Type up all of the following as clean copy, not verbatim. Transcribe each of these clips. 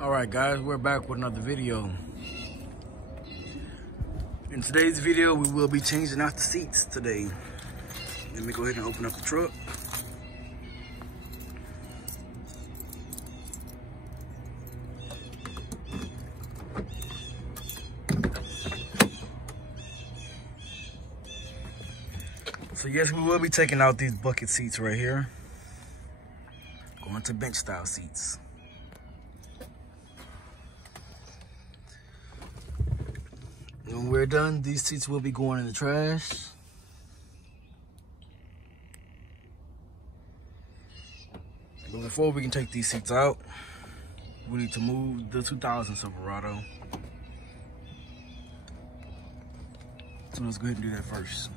Alright guys, we're back with another video. In today's video, we will be changing out the seats today. Let me go ahead and open up the truck. So yes, we will be taking out these bucket seats right here. Going to bench style seats. When we're done, these seats will be going in the trash. But before we can take these seats out, we need to move the 2000 Silverado. So let's go ahead and do that first.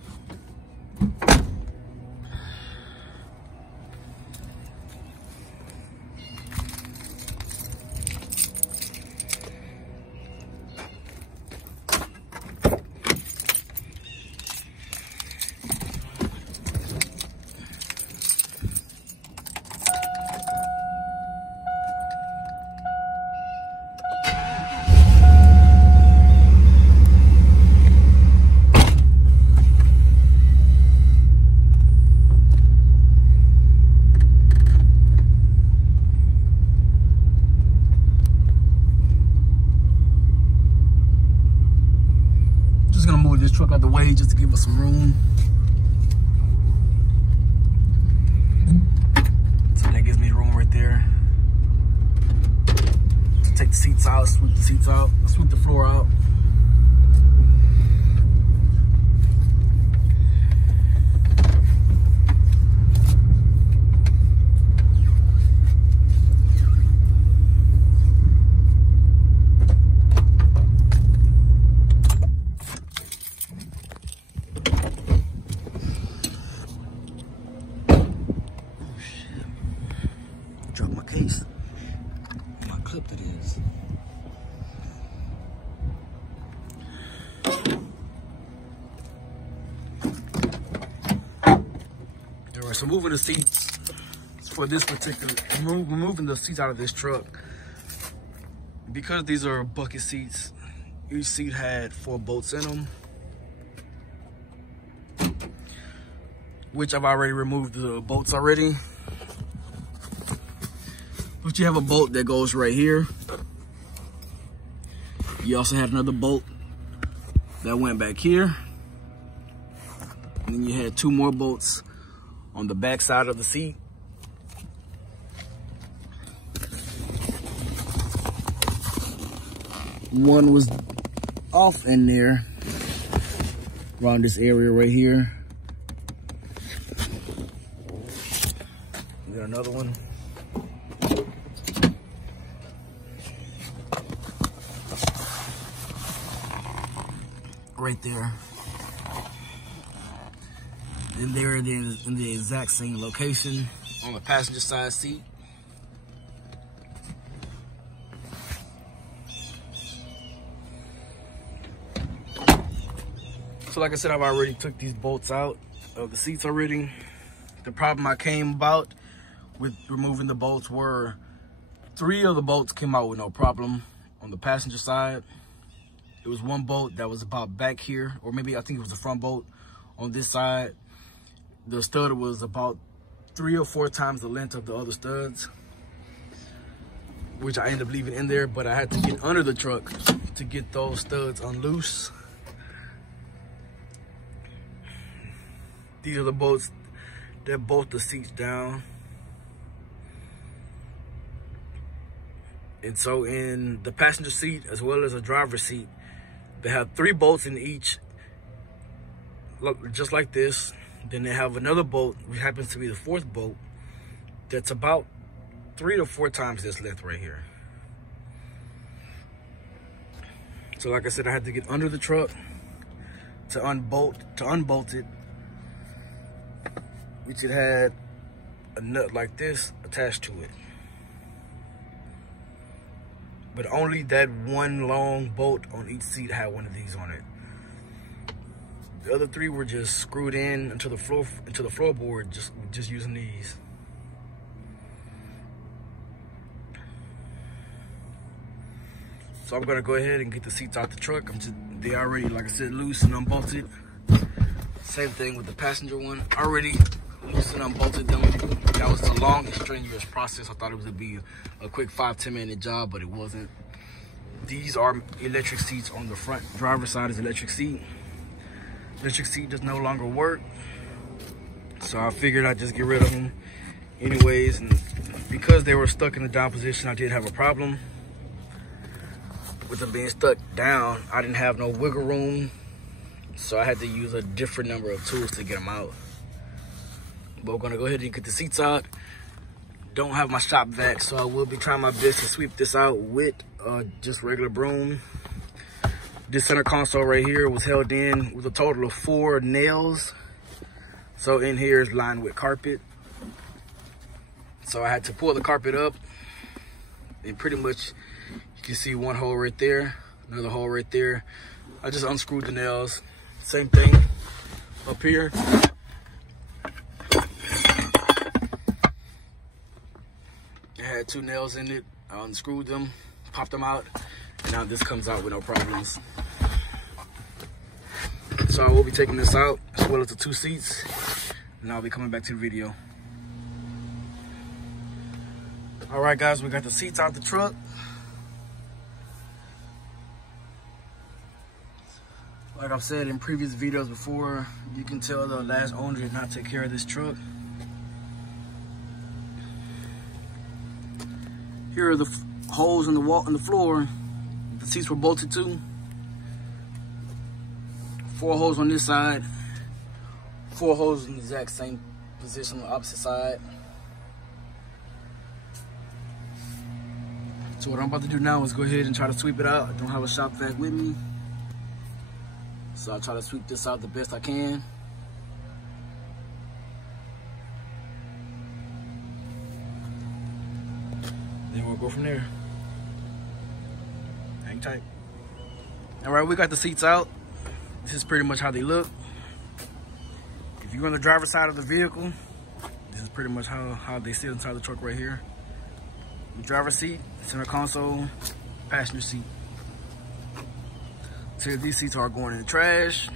This truck out the way just to give us some room. So that gives me room right there to take the seats out, sweep the seats out, sweep the floor out. Drop my case. My clip that is. Alright, so moving the seats for this particular, removing the seats out of this truck. Because these are bucket seats, each seat had 4 bolts in them, which I've already removed the bolts already. But you have a bolt that goes right here. You also had another bolt that went back here. And then you had 2 more bolts on the back side of the seat. One was off in there, around this area right here. We got another one. Right there. And they're in the exact same location on the passenger side seat. So like I said, I've already took these bolts out of the seats already. The problem I came about with removing the bolts were 3 of the bolts came out with no problem on the passenger side. It was 1 bolt that was about back here, or maybe I think it was the front bolt on this side. The stud was about 3 or 4 times the length of the other studs, which I ended up leaving in there, but I had to get under the truck to get those studs unloose. These are the bolts that bolt the seats down. And so in the passenger seat, as well as the driver's seat, they have 3 bolts in each, just like this. Then they have another bolt, which happens to be the 4th bolt, that's about 3 to 4 times this length right here. So like I said, I had to get under the truck to unbolt it, which it had a nut like this attached to it. But only that 1 long bolt on each seat had one of these on it. The other 3 were just screwed in into the floorboard, just using these. So I'm gonna go ahead and get the seats out the truck. They already, like I said, loose and unbolted. Same thing with the passenger one. Already loose and unbolted them. That was the long and strenuous process. I thought it was gonna be a quick 5-10 minute job, but it wasn't. These are electric seats on the front. Driver's side is electric seat. Electric seat does no longer work. So I figured I'd just get rid of them anyways. And because they were stuck in the down position, I did have a problem with them being stuck down. I didn't have no wiggle room. So I had to use a different number of tools to get them out. But we're gonna go ahead and get the seats out. Don't have my shop vac, so I will be trying my best to sweep this out with just regular broom. This center console right here was held in with a total of 4 nails. So in here is lined with carpet. So I had to pull the carpet up, and pretty much you can see one hole right there, another hole right there. I just unscrewed the nails. Same thing up here. It had 2 nails in it. I unscrewed them, popped them out, and now this comes out with no problems. So I will be taking this out, as well as the 2 seats, and I'll be coming back to the video. All right, guys, we got the seats out the truck. Like I've said in previous videos before, you can tell the last owner did not take care of this truck. Here are the holes in the wall and the floor. The seats were bolted to. 4 holes on this side. 4 holes in the exact same position on the opposite side. So what I'm about to do now is go ahead and try to sweep it out. I don't have a shop vac with me, so I'll try to sweep this out the best I can. Then we'll go from there. Hang tight. All right, we got the seats out. This is pretty much how they look. If you're on the driver's side of the vehicle, this is pretty much how they sit inside the truck right here. The driver's seat, center console, passenger seat. So these seats are going in the trash.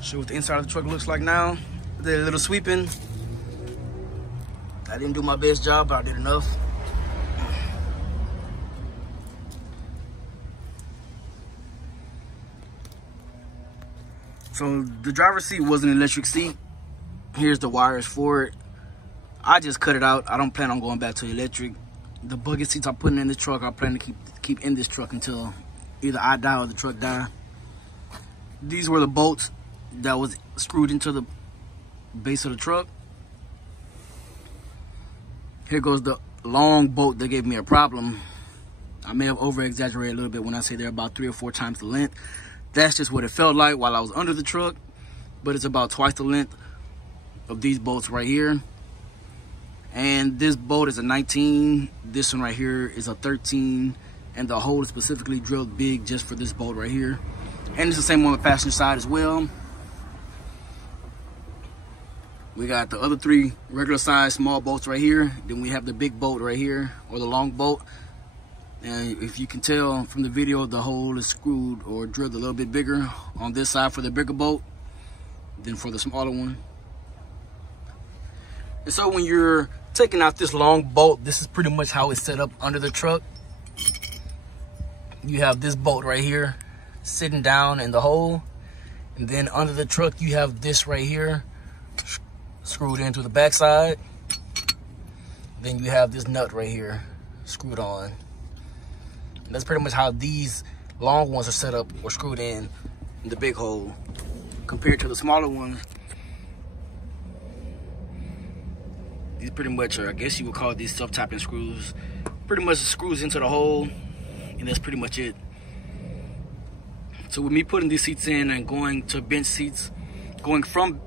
Show what the inside of the truck looks like now. Did a little sweeping. I didn't do my best job, but I did enough. So the driver's seat was an electric seat. Here's the wires for it. I just cut it out. I don't plan on going back to electric. The bucket seats I'm putting in this truck, I plan to keep in this truck until either I die or the truck die. These were the bolts that was screwed into the base of the truck. Here goes the long bolt that gave me a problem. I may have over-exaggerated a little bit when I say they're about 3 or 4 times the length. That's just what it felt like while I was under the truck, but it's about twice the length of these bolts right here. And this bolt is a 19, this one right here is a 13, and the hole is specifically drilled big just for this bolt right here. And it's the same on the passenger side as well. We got the other 3 regular size small bolts right here. Then we have the big bolt right here, or the long bolt. And if you can tell from the video, the hole is screwed or drilled a little bit bigger on this side for the bigger bolt than for the smaller one. And so when you're taking out this long bolt, this is pretty much how it's set up under the truck. You have this bolt right here sitting down in the hole, and then under the truck you have this right here screwed into the backside. Then you have this nut right here screwed on. And that's pretty much how these long ones are set up or screwed in the big hole compared to the smaller one. These pretty much are, I guess you would call these self-tapping screws. Pretty much screws into the hole, and that's pretty much it. So with me putting these seats in and going to bench seats, going from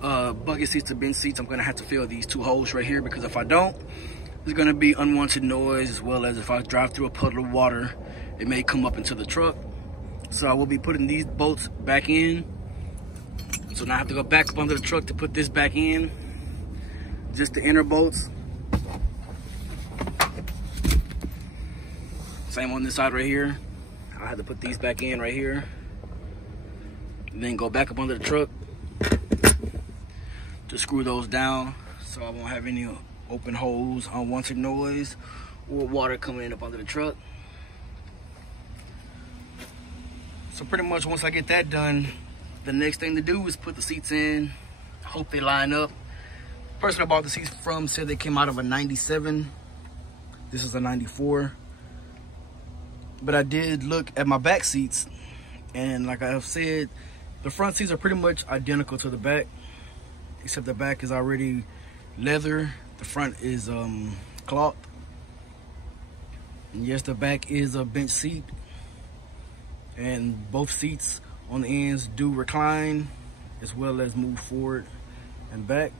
bucket seats to bench seats, I'm gonna have to fill these 2 holes right here, because if I don't, there's gonna be unwanted noise, as well as if I drive through a puddle of water, it may come up into the truck. So I will be putting these bolts back in. So now I have to go back up under the truck to put this back in. Just the inner bolts. Same on this side right here. I had to put these back in right here. And then go back up under the truck to screw those down so I won't have any open holes, unwanted noise, or water coming in up under the truck. So pretty much once I get that done, the next thing to do is put the seats in. Hope they line up. The person I bought the seats from said they came out of a 97. This is a 94. But I did look at my back seats, and like I've said, the front seats are pretty much identical to the back, except the back is already leather. The front is cloth. And yes, the back is a bench seat, and both seats on the ends do recline as well as move forward and back.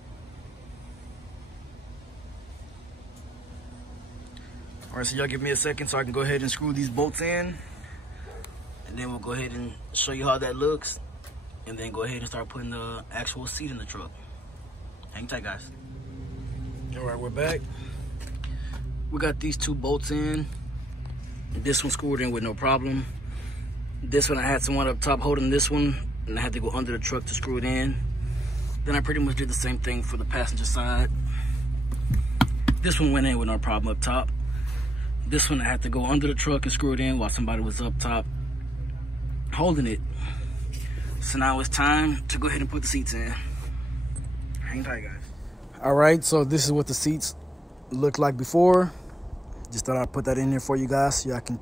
All right, so y'all give me a second so I can go ahead and screw these bolts in, and then we'll go ahead and show you how that looks, and then go ahead and start putting the actual seat in the truck. Hang tight, guys. All right, we're back. We got these two bolts in. This one screwed in with no problem. This one, I had someone up top holding this one, and I had to go under the truck to screw it in. Then I pretty much did the same thing for the passenger side. This one went in with no problem up top. This one I had to go under the truck and screw it in while somebody was up top holding it. So now it's time to go ahead and put the seats in. Hang tight, guys. All right, so this is what the seats looked like before. Just thought I'd put that in there for you guys so y'all can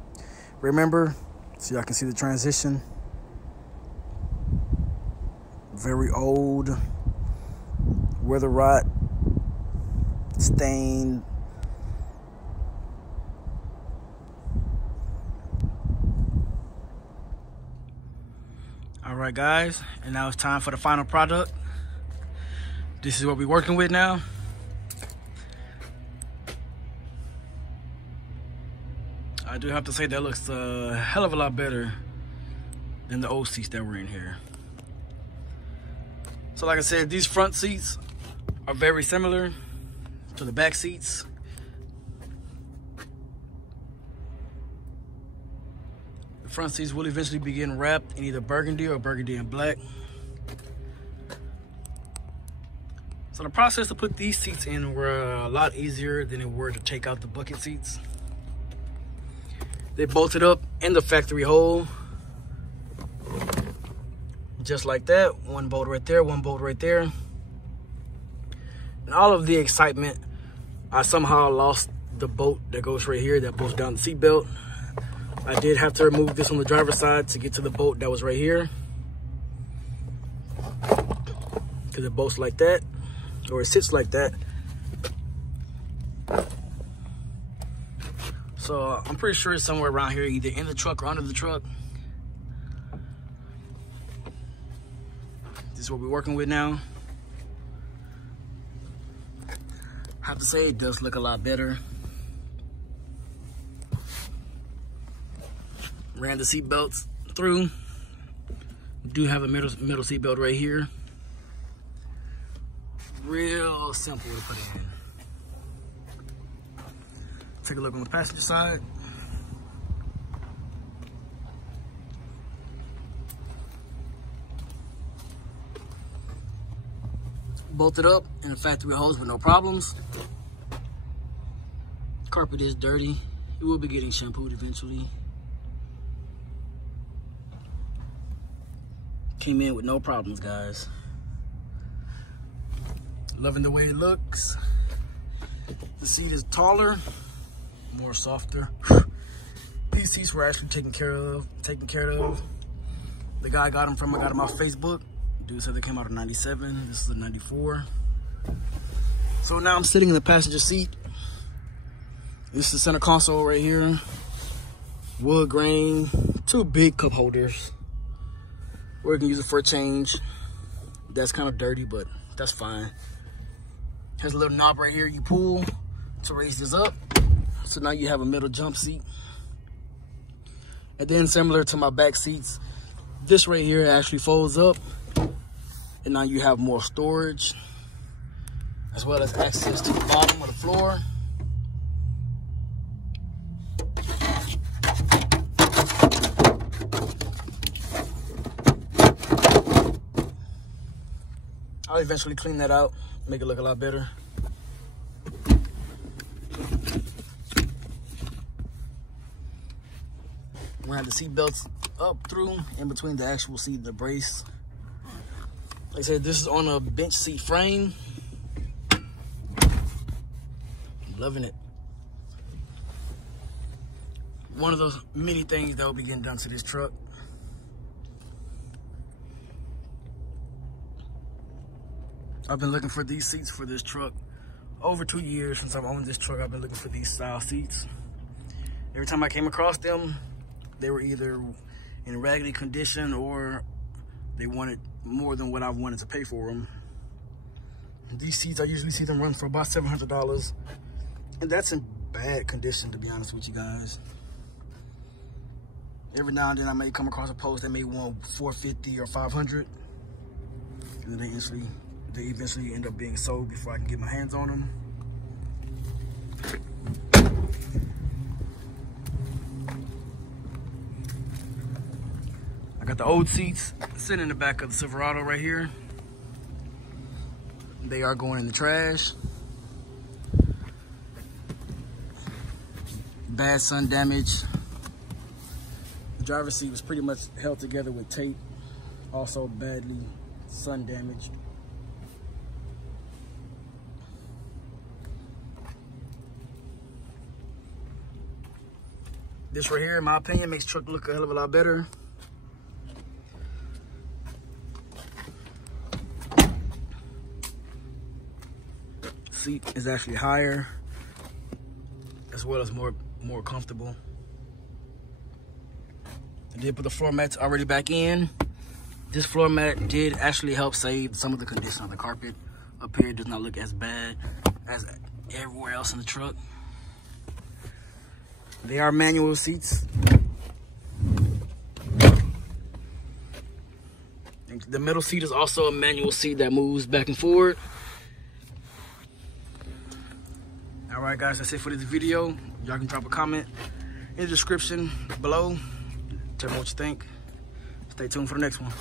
remember, so y'all can see the transition. Very old, weather rot, stained. All right, guys, and now it's time for the final product. This is what we're working with now. I do have to say that looks a hell of a lot better than the old seats that were in here. So like I said, these front seats are very similar to the back seats. The front seats will eventually be getting wrapped in either burgundy or burgundy and black. So the process to put these seats in were a lot easier than it were to take out the bucket seats. They bolted up in the factory hole, just like that. One bolt right there, one bolt right there. And all of the excitement, I somehow lost the bolt that goes right here that bolts down the seat belt. I did have to remove this on the driver's side to get to the bolt that was right here, because it bolts like that, or it sits like that. So I'm pretty sure it's somewhere around here, either in the truck or under the truck. This is what we're working with now. I have to say, it does look a lot better. Ran the seat belts through. We do have a middle seat belt right here. Real simple to put in. Take a look on the passenger side. Bolted up in the factory hose with no problems. Carpet is dirty. It will be getting shampooed eventually. Came in with no problems, guys. Loving the way it looks. The seat is taller, more softer. These seats were actually taken care of. The guy I got them from, I got them off Facebook. Dude said they came out of 97. This is a 94. So now I'm sitting in the passenger seat. This is the center console right here. Wood grain, 2 big cup holders. Or you can use it for a change. That's kind of dirty, but that's fine. Has a little knob right here you pull to raise this up. So now you have a middle jump seat. And then similar to my back seats, this right here actually folds up. And now you have more storage, as well as access to the bottom of the floor. I'll eventually clean that out, make it look a lot better. We're gonna have the seat belts up through in between the actual seat and the brace. Like I said, this is on a bench seat frame. Loving it. One of those many things that will be getting done to this truck. I've been looking for these seats for this truck over 2 years since I've owned this truck. I've been looking for these style seats. Every time I came across them, they were either in raggedy condition or they wanted more than what I wanted to pay for them. These seats, I usually see them run for about $700. And that's in bad condition, to be honest with you guys. Every now and then I may come across a post that may want $450 or $500. And then they eventually end up being sold before I can get my hands on them. I got the old seats sitting in the back of the Silverado right here. They are going in the trash. Bad sun damage. The driver's seat was pretty much held together with tape. Also badly sun damaged. This right here, in my opinion, makes the truck look a hell of a lot better. Seat is actually higher, as well as more comfortable. I did put the floor mats already back in. This floor mat did actually help save some of the condition of the carpet. Up here, it does not look as bad as everywhere else in the truck. They are manual seats. The middle seat is also a manual seat that moves back and forward. All right, guys, that's it for this video. Y'all can drop a comment in the description below. Tell me what you think. Stay tuned for the next one.